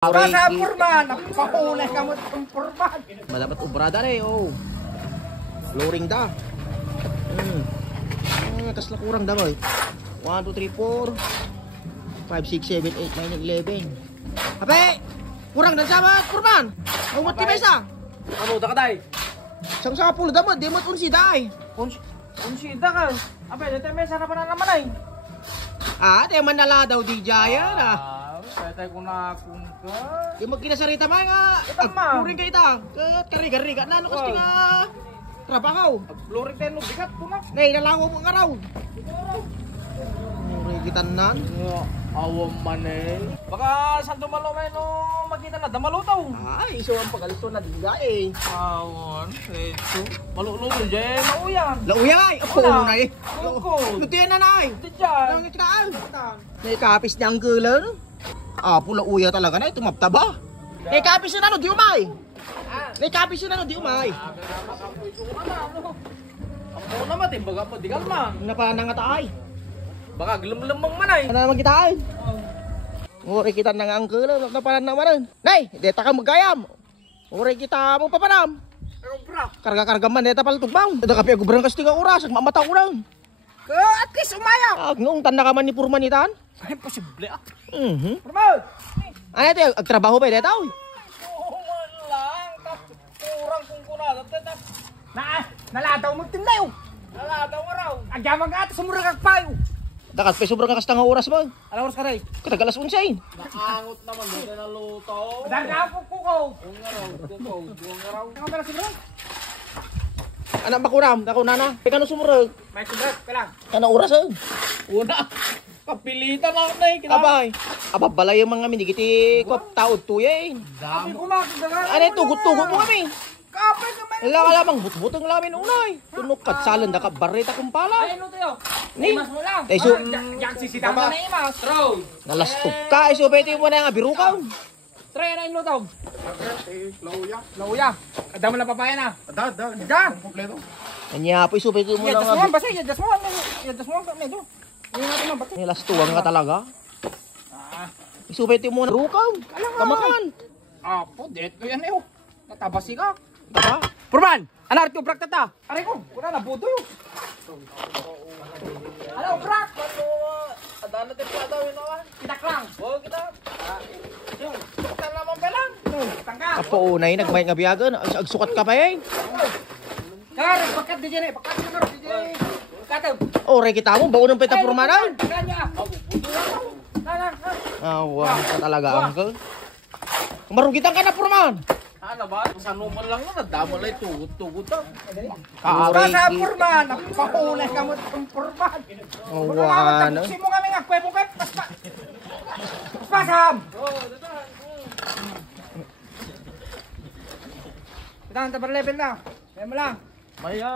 Sa purman, napahulay ka mo itong purman. Madapat ubrada rin, oh. Flooring da. Kasla kurang da, boy. 1, 2, 3, 4 5, 6, 7, 8, 9, 11. Hape! Kurang dan sabat, purman. Umot ki besa. Ano da ka day? Sam sa pulo da mo, demot unsi day. Unsi da ka. Ape, dito may sarapan na naman ay. Ah, de manala daw di jaya na. Pwede ko na akong ka. Di magkinasarita may nga. Tama. Puring kay ta. Kari-kari ka na ano kasi nga trabaho. Florik tayo no bigat ko na. Nay nalawo mo nga raw. Muri gitanan. Awam man eh. Baka saan dumalo may no makita na damalo tao. Ay, iso ang pagalito na dinga eh. Awan, ito. Malulo dyan, mauyan. Lauyay, apo Wala. na eh. Lungkod. Nutiyan na na eh. Diyan. Nang itinaan. Naikapis niya ang gulan. Apo lauya talaga na, tumaptaba. Naikapis na no, di umay. Naikapis na no, di umay. Ako naman, baga mo, di kalma. Napanang atay. Baka glum-lumang man ay. Ano naman kita ay? Uri kita nang ang gulan, napanan naman. Nay, deta ka magayam. Uri kita mo papanam. Karga-karga man, deta pala tugbang. Dada kapi agubrang kasi nga oras, magmamataw ko lang. At least umaya. Noong tanda ka man ni Purmanitan? Ay, posible ah. Promote! Ano ito, agtrabaho pa ito? Man lang, kurang kung kunada. Nalataw mo tindayo. Nalataw mo raw. Agyamang ato, sumurang kagpayo. Dakat pa sobrang kakastang oras ba? Alam oras ka rin? Katagalas unsain. Nakaangot naman mo na luto. Dagapok ko ko. Yung araw, yung araw. Ang pala sumurang? Anak makuram, ako nana. Kaya no sumurag? May sumurang, kailang. Ano oras eh? Una, kapilitan lang na eh. Abay, ababalay yung mga minigiti ko taod tuya eh. Dami kumakagalan. Ano yung tugot-tugot mo kami? Kapay ka man. Wala ka lamang but-butang lamin unay. Tunok katsalan da ka barita kong pala. Ay, ano tayo? Ni, Imas mo lang. Teso, Yang sisitang ka na imas. Throw. nalastok ka. Iso pwede mo na nga biru ka. Try na yung lutaw. Lauya. Ada mo na papaya na. Ada. Kompleto. Kanya po iso pwede mo na Yadas mo, nga. basta yadas mo. Yadas mo, medyo. Yung natin mo, basta. Nilastuwang ka talaga. Iso pwede mo na biru ka. Kamakan. Apo, dito yan eh. Natabasi ka. Diba? Purman, ano rin yung brak tata? Aray ko, wala na, buto yun. Ano, brak? Adaan natin pa daw yun naman. Kitak lang. Oo, kitak. Kita naman pa lang. Tangka. Apo unay, nagmay nga biyagan. Agsukat ka pa eh. Kar, bakat di dyan eh. Bakat di dyan eh. Bakat. Ore kita mo, baon ng peta purmanan. Kanya. Awa ka talaga, uncle. Marugitan ka na, purman. Ano ba? Sa numan lang na, nadamo lang tugot-tugot na. Kaari. Sa purman, napahulay ka mo itong purman. Awa na. Tapusin mo kami nga, kwep. Pasam! Kita ang tabar level na. Kaya mo lang. Maya.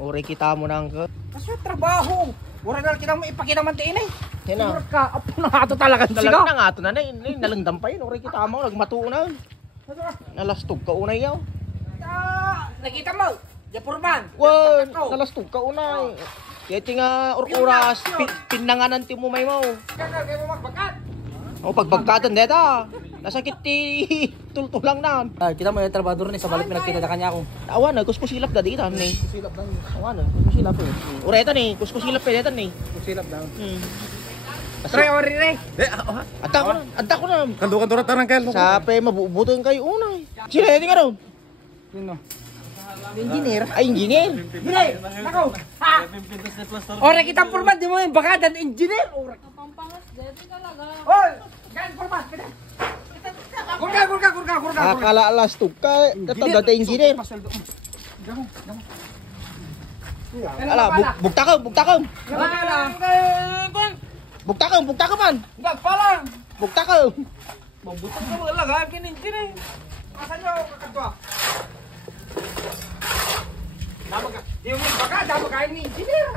Ore kita mo na, uncle. Kasi trabaho. Wala na kita mo ipakita man tiin eh. Yan na. Sumur ka. Apo na nga ito talaga. Talaga na nga ito na. Nalangdam pa yun. Ore kita mo, nagmatuunan. Nalastog ka unay yaw. Nakita mo. Japurman. Wow, nalastog ka unay. Kaya nga oras, pinanganan ti mo may mo. Kaya mo magbakat. O pagbagkatan deta. Nasakit ti tultulang na. Ay, kita mo yung trabador ni sa balik pinagkita na kanya ako. Awan na, kuskusilap da dita ni. Kusilap lang. Awan na, kuskusilap eh. Ureta ni, kuskusilap pa dita ni. Kusilap lang. Try ori re. Adda ko na. Kanto-kanto na tarangkel. Sa pe mabubuton kayo unay. Sino edi nga ron? Sino? Engineer. Ay, engineer. Engineer. Nako. Ha. Ora kita purman di mo yung bakadan engineer. Ora. Pampangas dito talaga. Oy, gan purman. Kurga. Akala lastog ka. Katang dati engineer. Ala, bugtakam. Bugtakam man. Enggak palang. Bugtakam. Mabutan ka wala ga kin engineer. Asan yo kakadwa? Dapat ka. Di mo baka dapat ka ni engineer.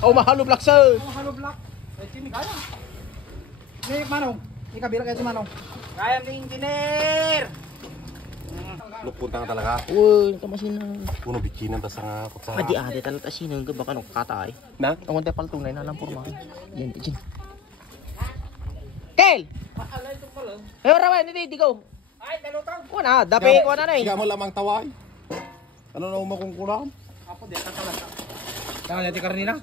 Oh, mahalo blaksa. Halo block. Eh sini kaya. Ni Manong. Ni kabila kaya si Manong. Kaya ni engineer. Lupunta ka talaga. Uy, kamasin na. Puno bikinan ta sa kutsa. Adi talaga sinang baka no katay. Na? Ang wala paltong na lang porma. Yan, yan. Kel! Alay ito pala. Ayaw rawan, hindi ko. Ay, dalutang. Una, dapat ko na na eh. Siya mo lamang taway. Ano na umakungkulam? Ako di tatalata. Tama dati karnina.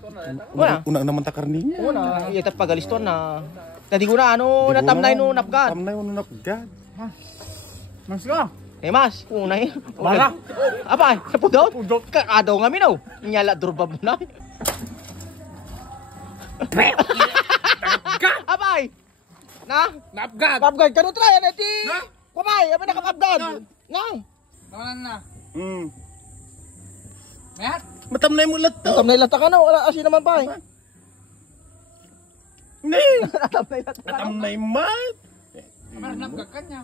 Una. Una naman takarninya. Una, iyatap pagaliston na. Tadi ko na ano, natamnay no napgan. Tamnay mo napgan. Mas ka. Eh mas, una eh. Wala. Apa? Sa pudot? Pudot ka, adaw nga minaw. Nyala durbab mo na. Apa? Na? Napgad. Papgad ka no try, ano ti? Na? Kumay, apa nakapapgad? Na? Naman na. Hmm. Mayat. Matamnay mo lahat to. Natamnay lata ka na, wala asin naman pa eh. Ni. Natamnay lata ka na. Matamnay man. Kamar napgad ka niya.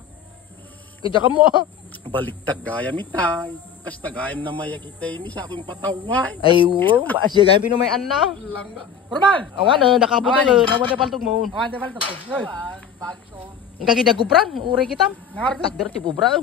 Kaya ka mo ah. Balik tagayam itay. Kas tagayam na maya kita ini sa akong pataway. Ay, wow, siya gayang pinumayan na. Lang na. Kurban. Awan na, nakabutol, nawan na paltog mo. Awan te palto. Hoy. Ang kakita kubran, uri kita. Nangarap. Takder ti pubra.